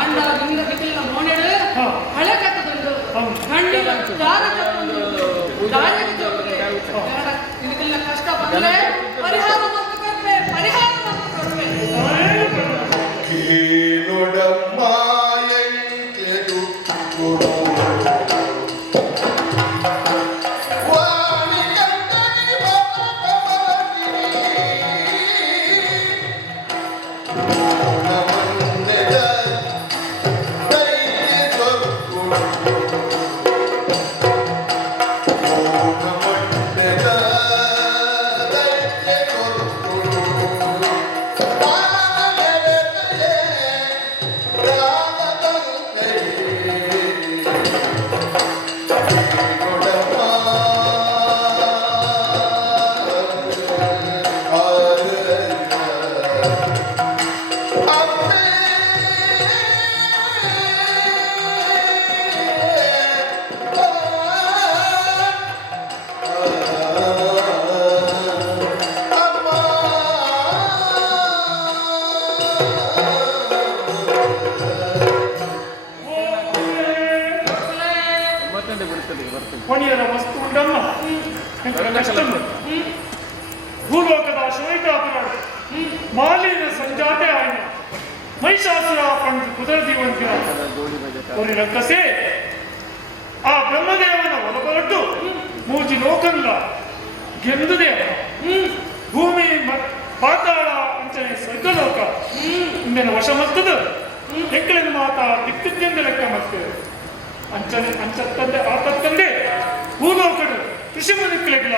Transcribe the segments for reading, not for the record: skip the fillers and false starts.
ಅಂಡ ನಿಂದ ಬಿಸಿಲಿನ ಮೋನೆಡು ಹಳೆ ಕಟ್ಟದಂಡು ಗಂಡಿನ ದಾರ ಕಟ್ಟೊಂದು ದಾರಿಗೆ ಜೋಡಿಗೆ ಇದಕ್ಕೆಲ್ಲ ಕಷ್ಟ ಬಂದ್ರೆ ಪರಿಹಾರ ಮತ್ತು ಕೊಡ್ಬೆ ಪರಿಹಾರ ಮತ್ತು ಕೊಡ್ಬೆ ಹೊಣಿಯರ ವಸ್ತು ಉಂಡನ್ನು ಭೂಲೋಕದ ಶ್ವೇತ ಅಪರಾಧ ಮಾಲಿನ ಸಂಜಾತೆ ಆಯ್ನ ಮಹಿಷಾಸುರ ಪಂಡು ಕುದರದಿವಂತಿರ ಅವರಿನ ಕಸೆ ಆ ಬ್ರಹ್ಮದೇವನ ಒಳಗೊಟ್ಟು ಮೂಜಿ ಲೋಕಲ್ಲ ಗೆಂದುದೇವ ಭೂಮಿ ಪಾತಾಳ ಅಂಚನೆ ಸ್ವರ್ಗಲೋಕ ಇಂದಿನ ವಶಮತ್ತದ ಎಕ್ಕಳಿನ ಮಾತ ದಿಕ್ಕತ್ತೆಂದು ಲೆಕ್ಕ ಮತ್ತೆ ಅಂಚನೆ ಅಂಚತ್ತಂದೆ ಆತತ್ತಂದೆ ಭೂಲೋಕಡು ಋಷಿಮುನಿಕ್ಕಿಲೆಗಳ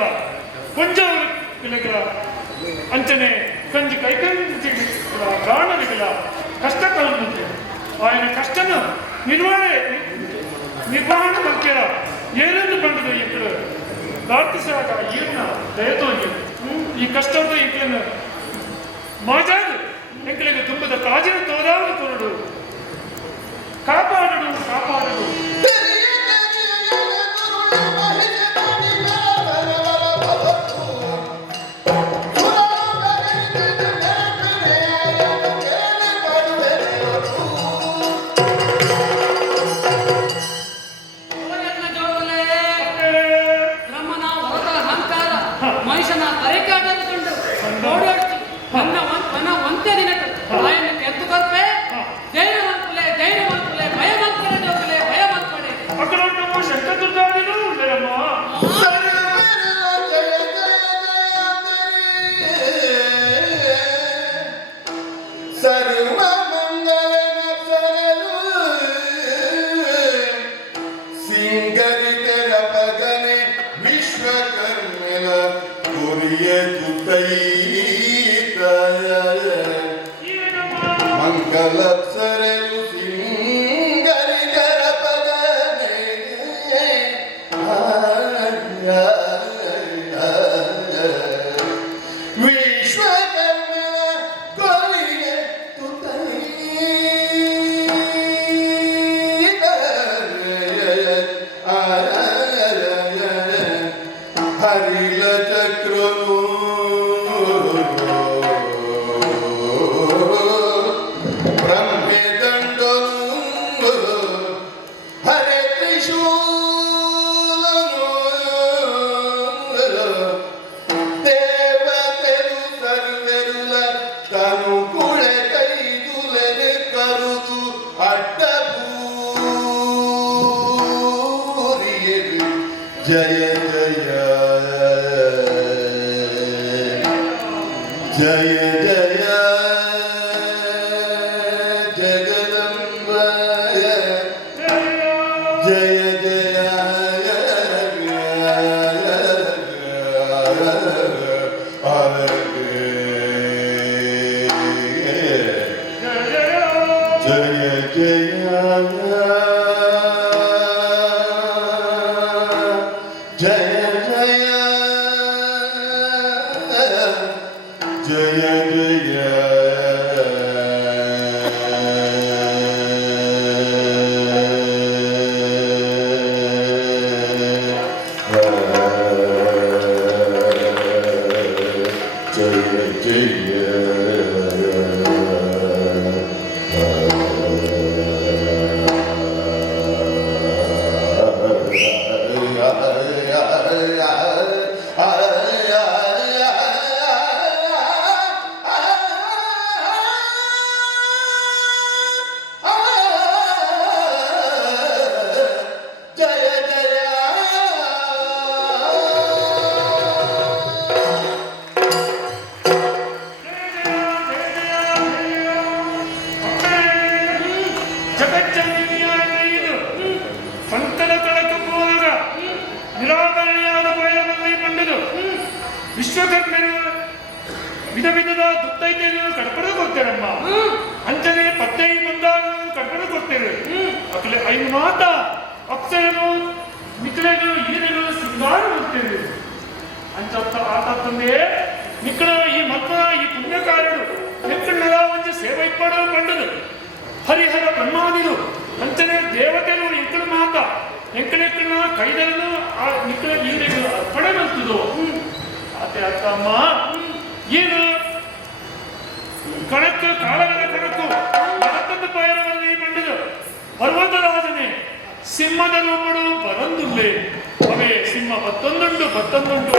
ಕೊಂಜವನಿಕ್ಕಿಲೆಗಳ ಅಂಚನೆ ಕಂಜಿ ಕೈಕಂಜಿಗಳ ಪ್ರಾಣನಿಗಳ ಕಷ್ಟಗಳನ್ನು ఆయన కష్టను నిర్వహణ మధ్య ఏరేందు పండుగ ఇప్పుడు దార్తిసాగా ఈయన దయతో ఈ కష్టంతో ఇంకలను మాజాదు ఇంకలకు తుంబದ కాజిన తోదావు కొనుడు కాపాడుడు కాపాడుడు ಮನುಷ್ಯನ ಅರೆಕಾಟಕೊಂಡು ಓಡಾಡ್ತು ನನ್ನ ಒಂದೇ ದಿನಕ್ಕೆ ಆಯನ ಎದ್ದು ಬರ್ಪೆ ಧೈರ್ಯ ಮಾಡ್ಕೊಲೆ ಭಯ ಮಾಡ್ಕೊಲೆ ಜೋಗಲೆ ಭಯ ಮಾಡ್ಕೊಳೆ ಅక్కడ ಶಂಕರದುರ್ಗಾದಿನೂ ಉಂಟರಮ್ಮ ಸರ್ವ ಮಂಗಲನ ಸರಲು ಸಿಂಗರಿತರ ಪದನೆ ವಿಶ್ವಕರ್ಮನ ಕೊರಿಯ ತುತೈತ ಮಂಗಲ ಸರಲು ಸಿಂಗರಿತರ ಪದನೆ ವಿಶ್ವಕರ್ಮನ ಕೊರಿಯ ತುತೈತ ಹರಿಲ ಚಕ್ರನು ಬ್ರಹ್ಮೆ ದಂಡನು ಹರೆ ತ್ರಿಶೂಲನು ದೇವತೆರು ಸರ್ವೆರುಲ ತನು ಕುಳೆ ಕೈದುಲೆನೆ ಕರುದು ಅಡ್ಡಬೂರಿಯರು ಜಯ ಜಯ ಜಯ ಜಯ ಜಗದಂಬಾಯ ಜಯ ಜಯ jaya jaya ವಿಶ್ವಕರ್ಮರು ವಿಧ ವಿಧದ ದುತ್ತೈತೆಯನ್ನು ಕಡ್ಪಡೆ ಕೊಡ್ತೇರಮ್ಮ. ಅಂಚನೆ ಪತ್ತೆ ಬಂದಾಗ ಕಡ್ಪಡೆ ಕೊಡ್ತೇವೆ. ಅಕಲೆ ಐದು ಮಾತ ಅಕ್ಷಯನು ನಿಖಲೆಗಳು ಈನೆಗಳು ಸಿಂಗಾರ ಕೊಡ್ತೇವೆ. ಅಂಚತ್ತ ಆತ ತಂದೆ ನಿಕ್ಕಳ ಈ ಮಕ್ಕಳ ಈ ಪುಣ್ಯಕಾರರು ಹೆಕ್ಕಣ್ಣರ ಒಂಜ ಸೇವೆ ಇಪ್ಪಡ ಕಂಡದು ಹರಿಹರ ಬ್ರಹ್ಮಾದಿರು ಅಂಚನೆ ದೇವತೆಗಳು ಎಂಕಳ ಮಾತ ಎಂಕಳೆಕ್ಕನ ಕೈದರನು ಆ ನಿಕ್ಕಳ ಈನೆಗಳು ಅರ್ಪಣೆ ಬರ್ತದೋ ಆತೆ ಅತ್ತಮ್ಮ ಏನು ಕಣಕ್ಕೆ ಕಾಲಗಳ ಕಣಕ್ಕು ಮರತಂದು ಪಯರವಲ್ಲಿ ಬಂಡದು ಪರ್ವತರಾಜನೇ ಸಿಂಹದ ರೂಪಡು ಬರಂದುಲ್ಲೆ ಅವೇ ಸಿಂಹ ಬತ್ತೊಂದುಂಟು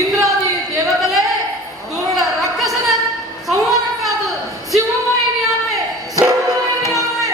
ಇಂದ್ರಾದಿ ದೇವತಲೆ ದುರುಳ ರಕ್ಕಸನ ಸಂಹಾರಕ್ಕಾದ ಶಿವವಾಹಿನಿ ಆಪೆ ಶಿವವಾಹಿನಿ ಆಪೆ